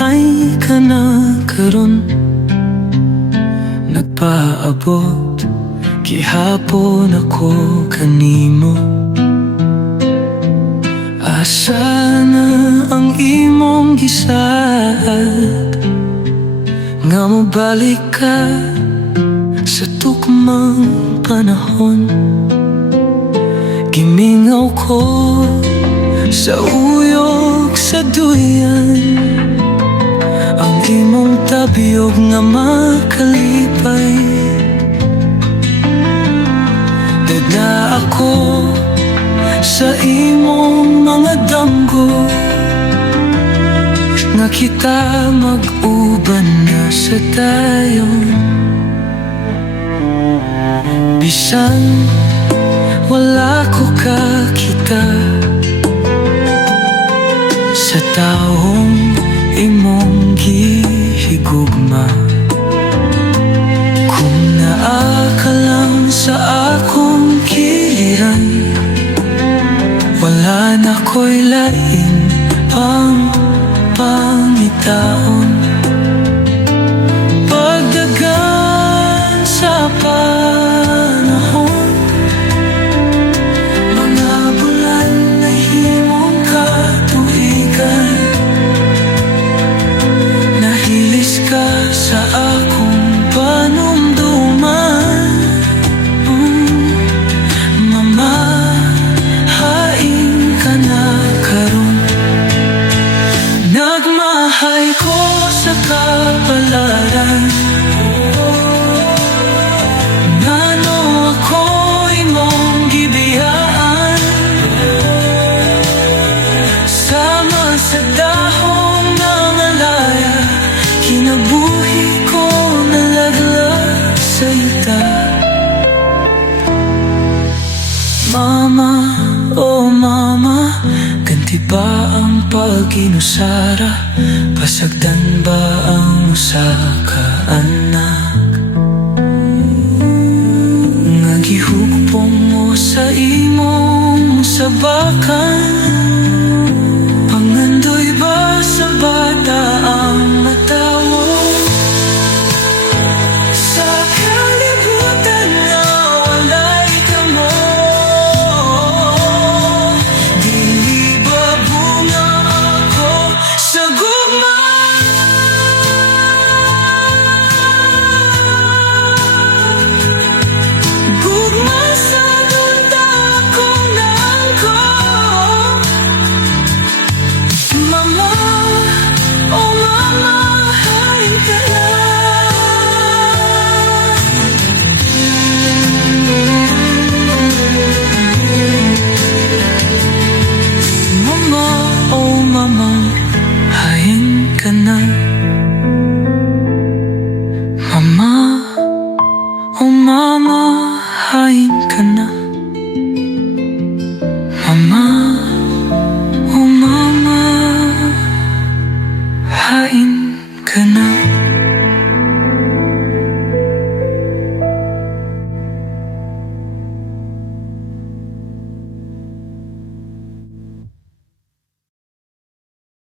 Hay ka na karon, nagpaabot gihapon ako kanimo. Asa na ang imong gisad nga mobalik ka sa tukmang panahon. Gimingaw ko sa uyog sa duyan, ang imong tabiyog nga makalipay. Dead na ako sa imong mga damgo, nga kita mag-uban na sa dayon. Bisan wala ko kakita sa taong imong gihigugma, kung naa ka lang sa akong kiliran, wala na ko'y lain pang pangitaon. Pagdagan sa panahon, mga bulan na himong katuigan, nahilis ka sa akong panumduman. Mamahain ka na karon, nagmahay ko sa kapalaran. Ngano ako imong gibiyaan, sama sa dahong mga laya, kinabuhi ko nalaglag sa ita. Mama, oh mama, ganti ba ang pag-inusara? Pasagdan ba ang usa ka anak? Nga gihugpong mo sa imong sabakan,